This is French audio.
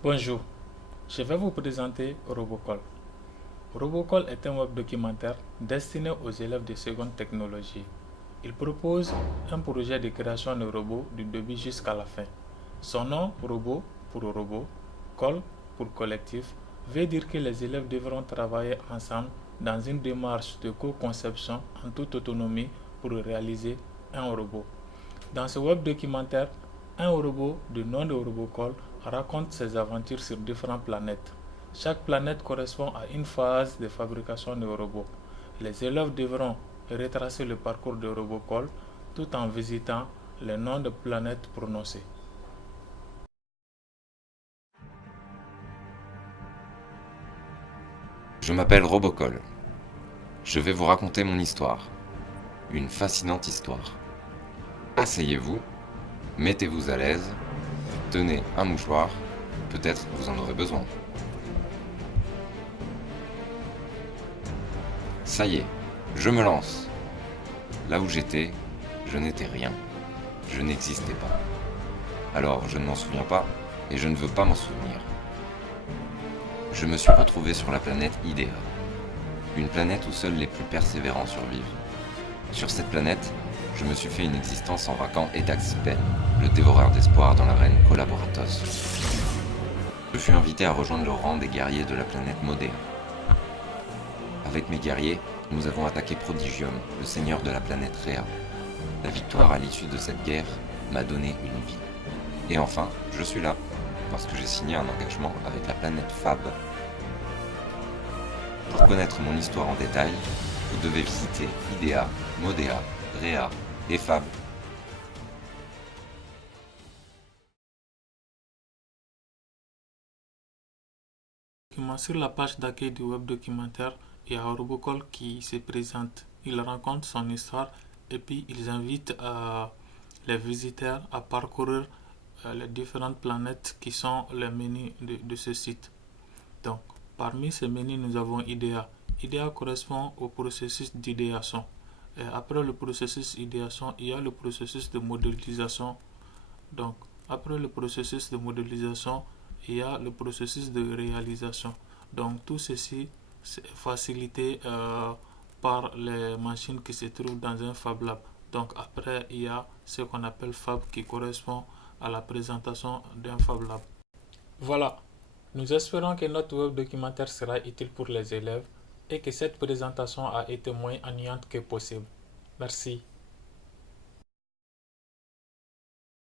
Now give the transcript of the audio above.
Bonjour, je vais vous présenter Robocall. Robocall est un web documentaire destiné aux élèves de seconde technologie. Il propose un projet de création de robots du début jusqu'à la fin. Son nom, robot pour robot, call pour collectif, veut dire que les élèves devront travailler ensemble dans une démarche de co-conception en toute autonomie pour réaliser un robot. Dans ce web documentaire, un robot du nom de Robocall raconte ses aventures sur différentes planètes. Chaque planète correspond à une phase de fabrication de robots. Les élèves devront retracer le parcours de Robocall tout en visitant les noms de planètes prononcés. Je m'appelle Robocall. Je vais vous raconter mon histoire. Une fascinante histoire. Asseyez-vous, mettez-vous à l'aise, tenez un mouchoir, peut-être vous en aurez besoin. Ça y est, je me lance. Là où j'étais, je n'étais rien. Je n'existais pas. Alors je ne m'en souviens pas et je ne veux pas m'en souvenir. Je me suis retrouvé sur la planète Idea. Une planète où seuls les plus persévérants survivent. Sur cette planète, je me suis fait une existence en vaquant Etaxipen, le dévoreur d'espoir dans l'arène Collaboratos. Je fus invité à rejoindre le rang des guerriers de la planète Modea. Avec mes guerriers, nous avons attaqué Prodigium, le seigneur de la planète Rhea. La victoire à l'issue de cette guerre m'a donné une vie. Et enfin, je suis là, parce que j'ai signé un engagement avec la planète Fab. Pour connaître mon histoire en détail, vous devez visiter Idea, Modea, Rhea et Fab. Sur la page d'accueil du web documentaire, il y a un Robocall qui se présente. Il raconte son histoire et puis ils invitent les visiteurs à parcourir les différentes planètes qui sont les menus de ce site. Donc, parmi ces menus, nous avons IDEA. IDEA correspond au processus d'idéation. Et après le processus d'idéation, il y a le processus de modélisation. Donc, après le processus de modélisation, il y a le processus de réalisation. Donc, tout ceci est facilité par les machines qui se trouvent dans un Fab Lab. Donc, après, il y a ce qu'on appelle Fab qui correspond à la présentation d'un Fab Lab. Voilà, nous espérons que notre web documentaire sera utile pour les élèves et que cette présentation a été moins ennuyante que possible. Merci.